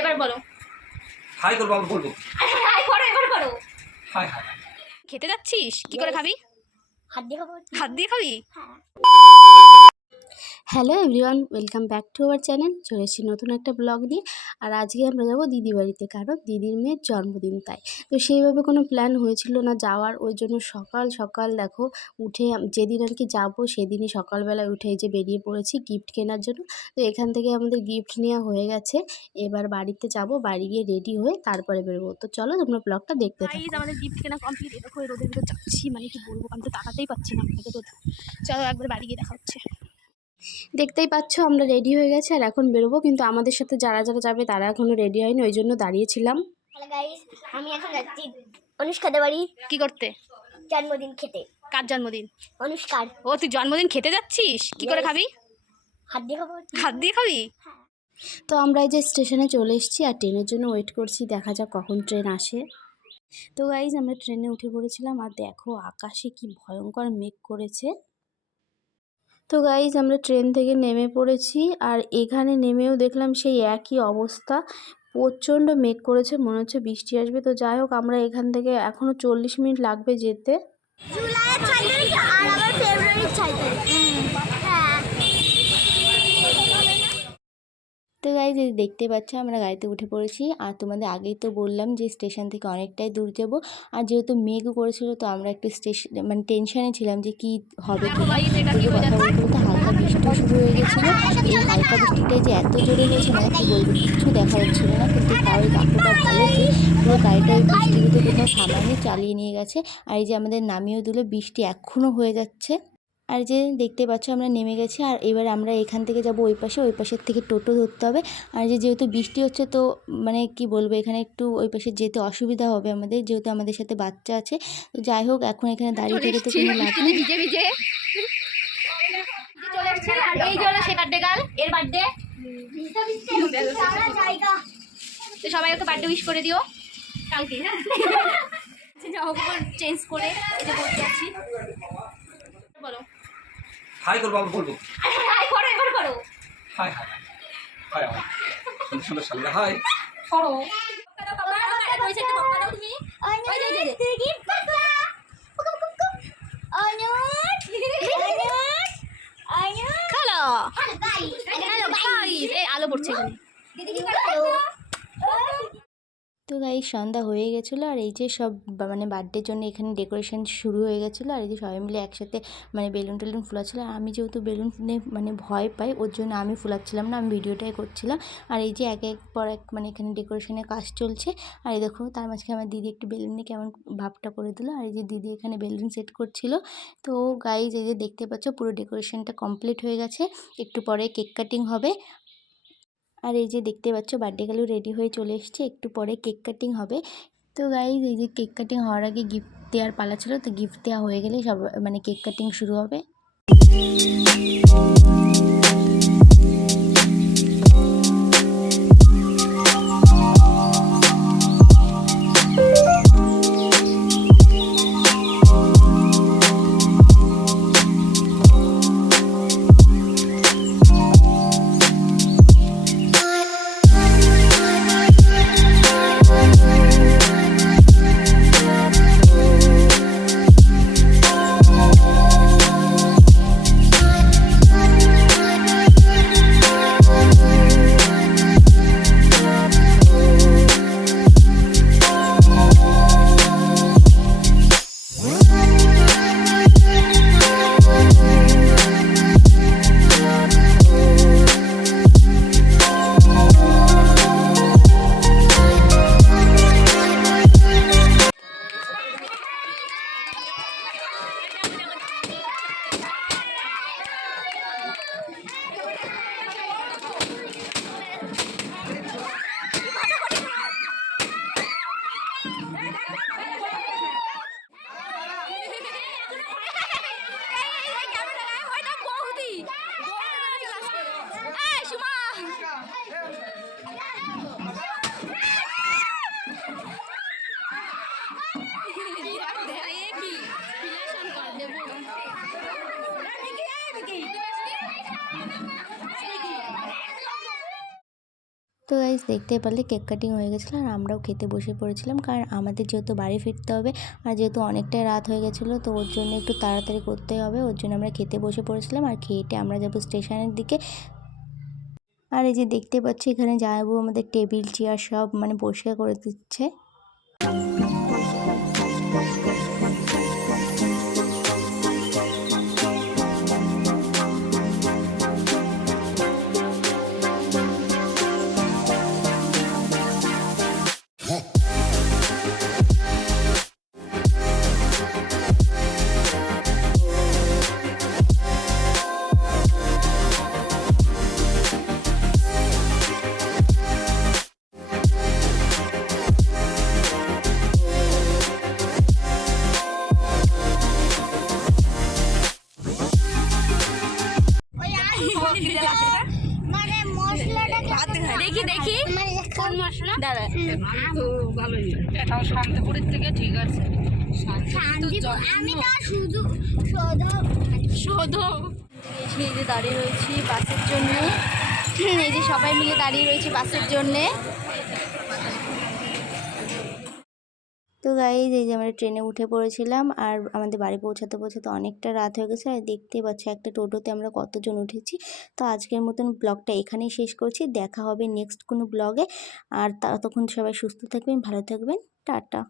এবার বলো হাই করবো, আমি বলবো হাই করো, এবার করো। High high. খেতে যাচ্ছিস? কি করে খাবি? হাত দিয়ে খাবো। হাত দিয়ে খাবি? হ্যাঁ। Hello everyone, welcome back to our channel. চলে এসেছি নতুন একটা ব্লগ নিয়ে। আর আজকে আমরা যাবো দিদি বাড়িতে, কারণ দিদির মেয়ের জন্মদিন, তাই তো সেইভাবে কোনো প্ল্যান হয়েছিল না যাওয়ার। ওই জন্য সকাল সকাল দেখো উঠে, যেদিন আর কি যাবো সেদিনই সকালবেলায় উঠে যে বেরিয়ে পড়েছি গিফট কেনার জন্য। তো এখান থেকে আমাদের গিফট নেওয়া হয়ে গেছে, এবার বাড়িতে যাব, বাড়ি গিয়ে রেডি হয়ে তারপরে বেরোবো। তো চলো তোমরা ব্লগটা দেখতে থাকো। গাইস, আমাদের গিফট কেনা কমপ্লিট। দেখো এই রোদের ভিতর যাচ্ছি, মানে কি বলবো, আমি তো তাকাতেই পাচ্ছি না আপনাকে। তো চলো একবার বাড়ি গিয়ে দেখা হচ্ছে। দেখতেই পাচ্ছ আমরা রেডি হয়ে গেছি আর এখন বেরোবো, কিন্তু আমাদের সাথে যারা যারা যাবে তারা এখনো রেডি হয়নি, ওই জন্য দাঁড়িয়েছিলাম। হ্যালো গাইস, আমি এখন যাচ্ছি অনুষ্কাদের বাড়ি কি করতে? জন্মদিন খেতে। কার জন্মদিন? অনুষ্কার। ও, তুই জন্মদিন খেতে যাচ্ছিস? কি করে Yes. খাবি? হাত দিয়ে খাবো। হাত দিয়ে খাবি? তো আমরা এই যে স্টেশনে চলে এসেছি আর ট্রেনের জন্য ওয়েট করছি, দেখা যাক কখন ট্রেন আসে। তো গাইজ আমরা ট্রেনে উঠে পড়েছিলাম আর দেখো আকাশে কি ভয়ঙ্কর মেঘ করেছে। তো গাইজ আমরা ট্রেন থেকে নেমে পড়েছি আর এখানে নেমেও দেখলাম সেই একই অবস্থা, প্রচণ্ড মেঘ করেছে, মনে হচ্ছে বৃষ্টি আসবে। তো যাই হোক, আমরা এখান থেকে এখনও 40 মিনিট লাগবে যেতে। জুলাইয়ের 6 তারিখ আর আবার ফেব্রুয়ারির 6 তারিখ। হ্যাঁ। তো গাইজ দেখতে পাচ্ছ আমরা গাড়িতে উঠে পড়েছি আর তোমাদের আগেই তো বললাম যে স্টেশন থেকে অনেকটাই দূর যাব। আর যেহেতু মেঘও করেছিল তো আমরা একটু মানে টেনশানে ছিলাম যে কি হবে, কথা বলতে বলতে হালকা বৃষ্টি শুরু হয়ে গেছিলো। এই হালকা বৃষ্টিটাই যে এত জোরে হয়েছে না কি বলবো, কিছু দেখা যাচ্ছিল না, কিন্তু তাও এই কাকুটা ভালো যে পুরো গাড়িটা এই বৃষ্টির ভিতরে কোথাও থামায়নি, চালিয়ে নিয়ে গেছে। আর এই যে আমাদের নামিয়েও দিল, বৃষ্টি এখনও হয়ে যাচ্ছে। আর যে দেখতে পাচ্ছ আমরা নেমে গেছি আর এবার আমরা এখান থেকে যাব ওই পাশের থেকে টোটো ধরতে হবে। আর যেহেতু বৃষ্টি হচ্ছে তো মানে কি বলবো, এখানে একটু ওই পাশে যেতে অসুবিধা হবে আমাদের, যেহেতু আমাদের সাথে বাচ্চা আছে। তো যাই হোক, এখন এখানে দাঁড়িয়ে থেকে তো কোনো লাভ নেই। ভিজে ভিজে চলে আসছে। আর এই যে হলো শেখার ডেগাল, এর বার্থডে। সারা জায়গা। তো সবাই ওকে বার্থডে উইশ করে দিও কালকে। হ্যাঁ, চেঞ্জ করে এই যে বসে আছি। বলো হাই করবো, আমি বলবো হাই করো, এবার করো। High high high. আমার সুন্দর সুন্দর শালিরা হাই করো। আলো পড়ছে এখানে। তো গাইস সন্ধ্যা হয়ে গেছিলো আর এই যে সব মানে বার্থডের জন্য এখানে ডেকোরেশন শুরু হয়ে গেছিলো। আর এই যে সবাই মিলে একসাথে মানে বেলুন টেলুন ফুলাচ্ছিলো। আর আমি যেহেতু বেলুন মানে ভয় পাই, ওর জন্য আমি ফুলাচ্ছিলাম না, আমি ভিডিওটাই করছিলাম। আর এই যে এক পর এক মানে এখানে ডেকোরেশনের কাজ চলছে। আর এই দেখো তার মাঝখানে আমার দিদি একটু বেলুন নিয়ে কেমন ভাবটা করে দিল। আর এই যে দিদি এখানে বেলুন সেট করছিল। তো গাইস এই যে দেখতে পাচ্ছ পুরো ডেকোরেশনটা কমপ্লিট হয়ে গেছে, একটু পরে কেক কাটিং হবে। আর এই যে দেখতে পাচ্ছ বার্থডে গার্লও রেডি হয়ে চলে এসেছে, একটু পরে কেক কাটিং হবে। তো গাইজ এই যে কেক কাটিং হওয়ার আগে গিফট দেওয়ার পালা ছিল, তো গিফট দেওয়া হয়ে গেলে সব মানে কেক কাটিং শুরু হবে। গাইস দেখতে পারলে কেক কাটিং হয়ে গেছিলো আর আমরাও খেতে বসে পড়েছিলাম, কারণ আমাদের যেহেতু বাড়ি ফিরতে হবে আর যেহেতু অনেকটাই রাত হয়ে গেছিলো তো ওর জন্য একটু তাড়াতাড়ি করতে হবে, ওর জন্য আমরা খেতে বসে পড়েছিলাম। আর খেয়েটে আমরা যাবো স্টেশনের দিকে। আর এই যে দেখতে পাচ্ছি এখানে যাবো আমাদের টেবিল চেয়ার সব মানে পরিষ্কার করে দিচ্ছে। মানে মশলাটা দেখি দেখি মানে কোন মশলা দাদা তো ভালোই, এটাও শান্তিপুরের থেকে ঠিক আছে। আমি তো শুধু শোধো এই যে দাঁড়িয়ে রয়েছি বাসের জন্য, এই যে সবাই মিলে দাঁড়িয়ে রয়েছে বাসের জন্যে। তো গাইজ এই যে আমরা ট্রেনে উঠে পড়েছিলাম আর আমাদের বাড়ি পৌঁছাতে পৌঁছাতে অনেকটা রাত হয়ে গেছে। আর দেখতে পাচ্ছি একটা টোটোতে আমরা কতজন উঠেছি। তো আজকের মতন ব্লগটা এখানেই শেষ করছি, দেখা হবে নেক্সট কোনো ব্লগে। আর তখন সবাই সুস্থ থাকবেন, ভালো থাকবেন, টাটা।